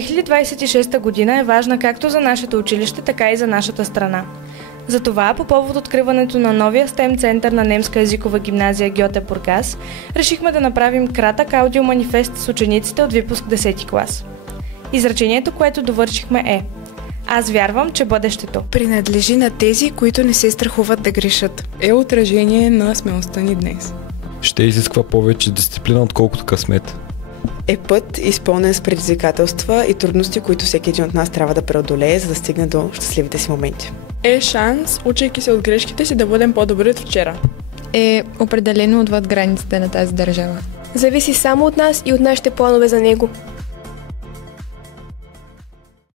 2026 година е важна както за нашето училище, така и за нашата страна. Затова, по повод откриването на новия STEM център на немска езикова гимназия Гьоте Бургас, решихме да направим кратък аудиоманифест с учениците от випуск 10 клас. Изречението, което довършихме е: аз вярвам, че бъдещето принадлежи на тези, които не се страхуват да грешат. Е отражение на смелостта ни днес. Ще изисква повече дисциплина, отколкото късмет. Е път, изпълнен с предизвикателства и трудности, които всеки един от нас трябва да преодолее, за да стигне до щастливите си моменти. Е шанс, учейки се от грешките си, да бъдем по-добри от вчера. Е определено отвъд границите на тази държава. Зависи само от нас и от нашите планове за него.